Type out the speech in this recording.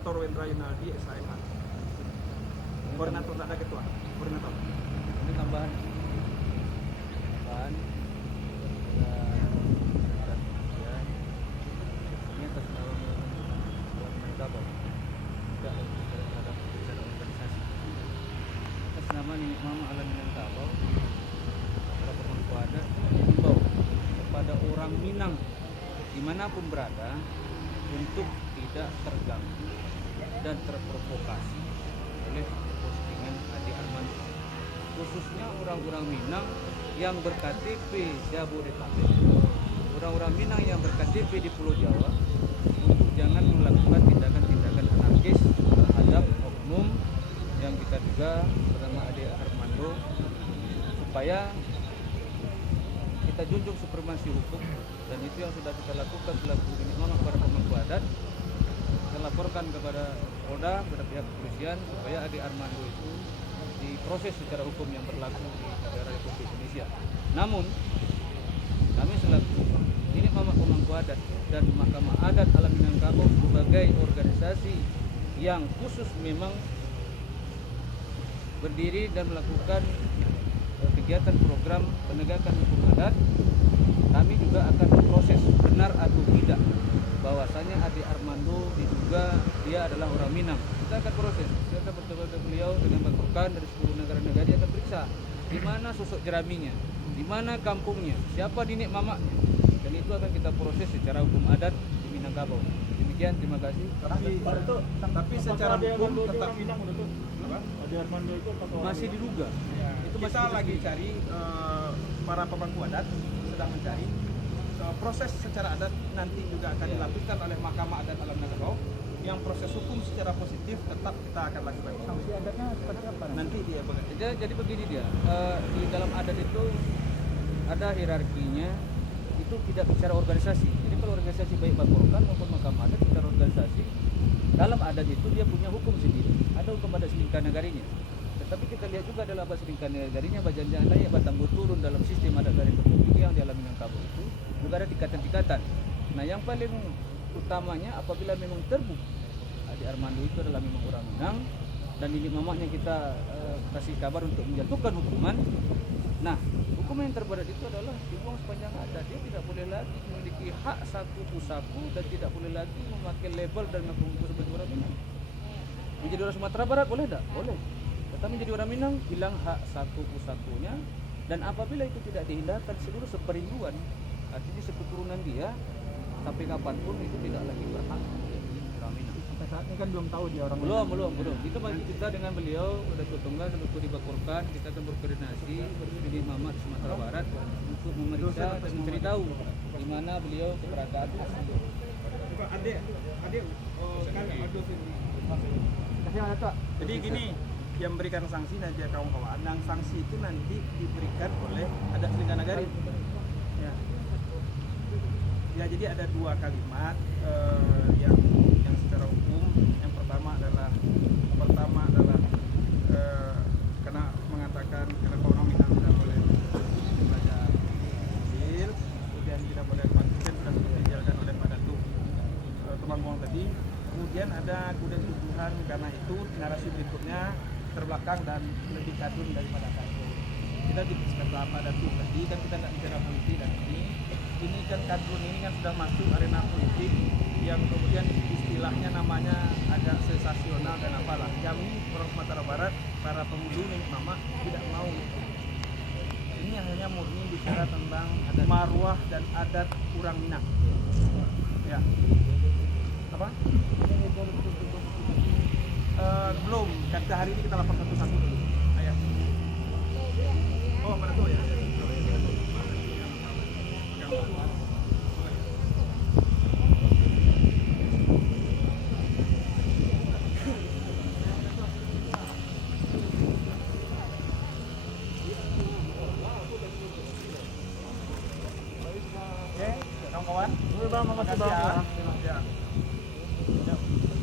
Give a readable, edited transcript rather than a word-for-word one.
Dr. Wendra Yunardi SHMH. Koordinator, tak ada ketua. Koordinator. Ini tambahan ini atas nama Minangkabau, tidak terhadap secara organisasi. Atas nama Nenek Mama Alam Minangkabau, para pemangku adat dihimbau kepada orang Minang dimanapun berada untuk tidak terganggu dan terprovokasi oleh postingan Ade Armando, khususnya orang-orang Minang yang berKTP Jabodetabek, orang-orang Minang yang berKTP di Pulau Jawa, untuk jangan melakukan tindakan-tindakan anarkis terhadap oknum yang kita duga bernama Ade Armando, supaya kita junjung supremasi hukum. Dan itu yang sudah kita lakukan selaku Nenek Mama kepada pemangku adat. Kita laporkan kepada Polda, kepada pihak kepolisian, supaya Ade Armando itu diproses secara hukum yang berlaku di negara Republik Indonesia. Namun kami selaku Nenek Mama pemangku adat dan Mahkamah Adat Alam Minangkabau sebagai organisasi yang khusus memang berdiri dan melakukan kegiatan program penegakan hukum adat, kami juga akan memproses benar atau tidak bahwasanya Ade Armando diduga dia adalah orang Minang. Kita akan proses, kita akan bertemu dengan beliau dengan Bakokan dari seluruh negara-negara. Dia akan periksa di mana sosok jeraminya, di mana kampungnya, siapa nenek mamaknya, dan itu akan kita proses secara hukum adat di Minangkabau. Demikian, terima kasih. Tapi secara hukum tetap Ade Armando itu masih diduga. Ya, Itu kita masih lagi cari para pemangku adat sedang mencari proses secara adat nanti juga akan dilakukan oleh Mahkamah Adat Alam Minangkabau. Yang proses hukum secara positif tetap kita akan lakukan. sanksi adatnya seperti apa? Nanti dia bekerja. Jadi begini dia, di dalam adat itu ada hierarkinya, itu tidak bicara organisasi. Jadi kalau organisasi baik Bakokan maupun Mahkamah Adat secara organisasi, dalam adat itu dia punya hukum sendiri. Ada hukum adat selingkah negarinya. Tetapi kita lihat juga dalam adat selingkah negarinya, bajan lain batang turun dalam sistem adat dari Republik yang di Alam Minangkabau itu juga ada tingkatan-tingkatan. Nah, yang paling utamanya apabila memang terbukti Ade Armando itu adalah memang orang Minang dan nenek mamaknya kita kasih kabar untuk menjatuhkan hukuman. Nah, hukuman yang terberat itu adalah dibuang sepanjang adat. Dia tidak boleh lagi memiliki hak saku pusaku dan tidak boleh lagi memakai label dan mengaku sebagai orang Minang. Menjadi orang Sumatera Barat boleh tak? Boleh. Tetapi menjadi orang Minang hilang hak saku pusakunya, dan apabila itu tidak dihindarkan seluruh seperinduan, artinya seketurunan dia sampai kapanpun itu tidak lagi berhak menjadi orang Minang. Sampai saat ini kan belum tahu dia orang Belum. Kita masih kita dengan beliau udah Tunggal selaku di Bakokan, kita akan berkoordinasi bersama Mama di Sumatera Barat untuk memeriksa dan mencari tahu di mana beliau keberadaan. Adik, Kasih ada tuh. jadi gini, yang memberikan sanksi nanti kawan-kawan, dan sanksi itu nanti diberikan oleh adat selingkah nagari. Ya, jadi ada dua kalimat yang secara hukum. Yang pertama adalah karena mengatakan kenapa orang Minang tidak boleh belajar Injil, kemudian tidak boleh konsisten sudah dijelaskan oleh Pak Datu teman-teman tadi. Kemudian ada tuduhan, karena itu narasi berikutnya terbelakang dan lebih kadun daripada kadun. Kita dipisahkan sama Datu tadi, kan kita nggak bicara politik, dan ini kan kadrun ini kan sudah masuk arena politik yang kemudian istilahnya namanya agak sensasional dan apalah. Kami orang Sumatera Barat, para pemuda nenek mama tidak mau. Ini hanya murni bicara tentang marwah dan adat orang Minang. Ya. Apa? Belum. Kata hari ini kita lapor satu-satu dulu. Ayah. Oh, mana tuh ya? Kawan-kawan, terima kasih ya.